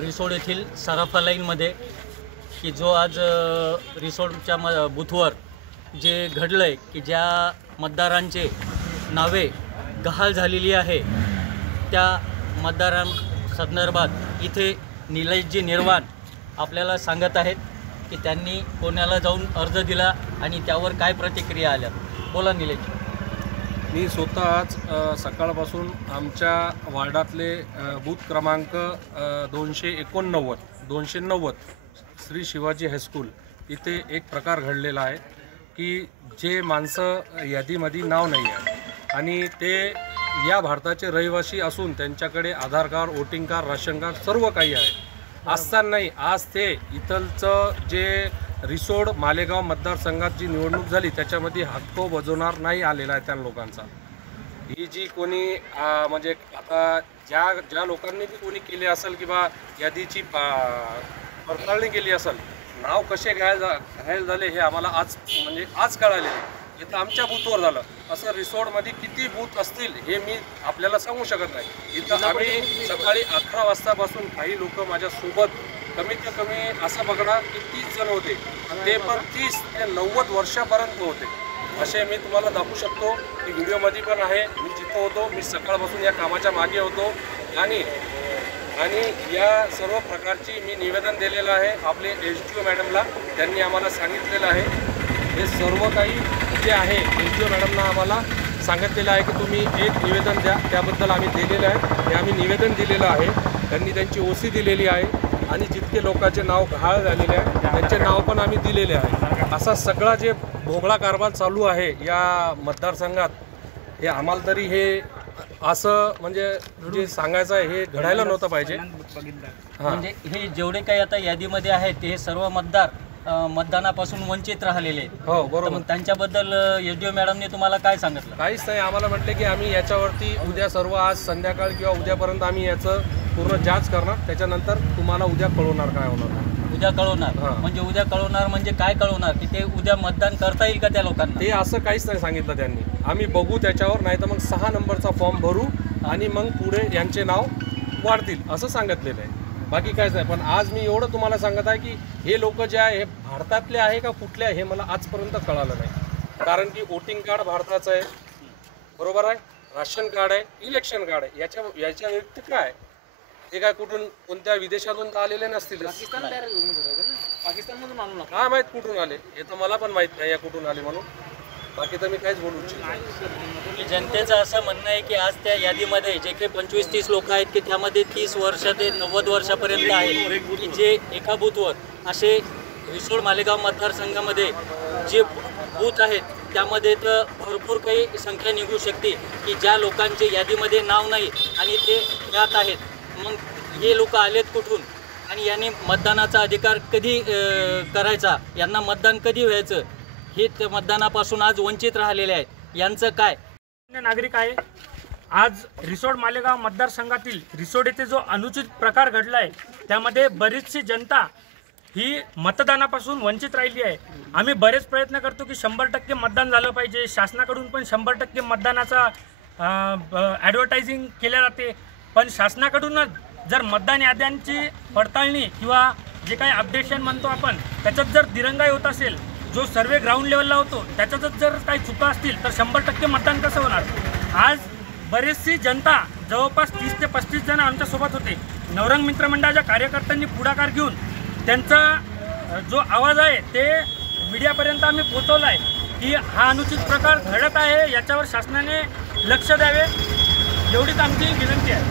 रिसोड येथील सराफा लाईनमध्ये की जो आज रिसोडच्या बूथवर जे घडलं आहे की ज्या मतदारांचे नावे गहाळ झालेली आहे त्या मतदारांसंदर्भात इथे निलेशजी निर्वाण आपल्याला सांगत आहेत की त्यांनी पुण्याला जाऊन अर्ज दिला आणि त्यावर काय प्रतिक्रिया आल्या. बोला निलेश. मी स्वतः आज सकाळपासून आमच्या वार्डातले बूथ क्रमांक 290 श्री शिवाजी हायस्कूल इथे एक प्रकार घडलेला आहे की जे माणसं यादीमध्ये नाव नाही आहे आणि ते या भारताचे रहिवासी असून त्यांच्याकडे Aadhaar card, voting card, ration card सर्व काही आहे असतानाही आज ते इथलचं जे रिसोड मालेगाव मतदारसंघात जी निवडणूक झाली त्याच्यामध्ये हक्क बजावणार नाही आलेला आहे त्या लोकांचा. ही जी कोणी म्हणजे आता ज्या लोकांनी बी कोणी केले असेल किंवा यादीची पडताळणी केली असेल, नाव कसे घायल झाले हे आम्हाला आज कळाले. इथं आमच्या बूथवर झालं. असं रिसोडमध्ये किती बूथ असतील हे मी आपल्याला सांगू शकत नाही. इथं आम्ही सकाळी 11 वाजतापासून काही लोक माझ्यासोबत कमीत कमी असं बघणार की 30 जण होते, ते पण 30 ते 90 वर्षापर्यंत होते. असे मी तुम्हाला दाखवू शकतो की व्हिडिओमध्ये पण आहे. मी जिथं होतो, मी सकाळपासून या कामाच्या मागे होतो आणि या सर्व प्रकारची मी निवेदन दिलेलं आहे आपले SDO मॅडमला. त्यांनी आम्हाला सांगितलेलं आहे हे सर्व काही जे आहे SDO मॅडमना आम्हाला सांगितलेलं आहे की तुम्ही एक निवेदन द्या. त्याबद्दल आम्ही दिलेलं आहे. हे आम्ही निवेदन दिलेलं आहे. त्यांनी त्यांची OC दिलेली आहे आणि जितके लोकांचे नाव गहाळ झालेले आहे त्यांचे नाव पण आम्ही दिलेले आहे. असा सगळा जे भोगळा कारभार चालू आहे या मतदारसंघात, हे आम्हाला तरी हे असं म्हणजे जे सांगायचं आहे हे घडायला नव्हतं पाहिजे. म्हणजे हे जेवढे काही आता यादीमध्ये आहेत ते सर्व मतदार मतदानापासून वंचित राहिलेले आहेत. हो बरोबर. मग त्यांच्याबद्दल SDO मॅडमने तुम्हाला काय सांगितलं? काहीच नाही. आम्हाला म्हटले की आम्ही याच्यावरती उद्या सर्व आज संध्याकाळ किंवा उद्यापर्यंत आम्ही याचं पूर्ण जांच करणार, त्याच्यानंतर तुम्हाला उद्या कळवणार काय होणार. उद्या कळवणार म्हणजे उद्या कळवणार म्हणजे काय कळवणार की ते उद्या मतदान करता येईल का त्या लोकांना? ते असं काहीच नाही सांगितलं त्यांनी. आम्ही बघू त्याच्यावर, नाही तर मग 6 नंबरचा फॉर्म भरू आणि मग पुढे यांचे नाव वाढतील असं सांगितलेलं आहे. बाकी काहीच नाही. पण आज मी एवढं तुम्हाला सांगत आहे की हे लोक जे आहे हे भारतातले आहे का कुठले हे मला आजपर्यंत कळालं नाही. कारण की वोटिंग कार्ड भारताचं आहे, बरोबर आहे, राशन कार्ड आहे, इलेक्शन कार्ड आहे. याच्या व्यतिरिक्त काय हे काय कुठून कोणत्या विदेशातून तर आलेले नसतील. पाकिस्तानमधून आणून काय माहीत कुठून आले हे तर मला पण माहीत नाही या कुठून आले म्हणून. बाकी तर मी काहीच बोलू इच्छित. जनतेचं असं म्हणणं आहे की आज त्या यादीमध्ये जे काही 25-30 लोक आहेत की त्यामध्ये 30 वर्ष ते 90 वर्षापर्यंत आहेत की जे एका बूथवर असे रिसोड मालेगाव मतदारसंघामध्ये जे बूथ आहेत त्यामध्ये तर भरपूर काही संख्या निघू शकते की ज्या लोकांचे यादीमध्ये नाव नाही आणि ते ज्ञात आहेत. मग हे लोक आलेत कुठून आणि यांनी मतदानाचा अधिकार कधी करायचा, यांना मतदान कधी व्हायचं हे ते मतदानापासून आज वंचित राहिलेले आहेत. यांचं काय? नागरिक आहे. आज रिसोड मालेगाव मतदारसंघातील रिसोड येथे जो अनुचित प्रकार घडला आहे त्यामध्ये बरीचशी जनता ही मतदानापासून वंचित राहिली आहे. आम्ही बरेच प्रयत्न करतो की 100% मतदान झालं पाहिजे. शासनाकडून पण 100% मतदानाचा ॲडव्हर्टायझिंग केल्या जाते. पण शासनाकडूनच जर मतदान याद्यांची पडताळणी किंवा जे काही अपडेशन म्हणतो आपण त्याच्यात जर दिरंगाई होत असेल, जो सर्वे ग्राउंड लेवलला होतो त्याच्यातच जर काही चुका असतील तर 100% मतदान कसं होणार? आज बरीचशी जनता जवळपास 30 ते 35 जण आमच्यासोबत होते. नवरंग मित्रमंडळाच्या कार्यकर्त्यांनी पुढाकार घेऊन त्यांचा जो आवाज आहे ते मीडियापर्यंत आम्ही पोहोचवला आहे की हा अनुचित प्रकार घडत आहे, याच्यावर शासनाने लक्ष द्यावे, एवढीच आमची विनंती आहे.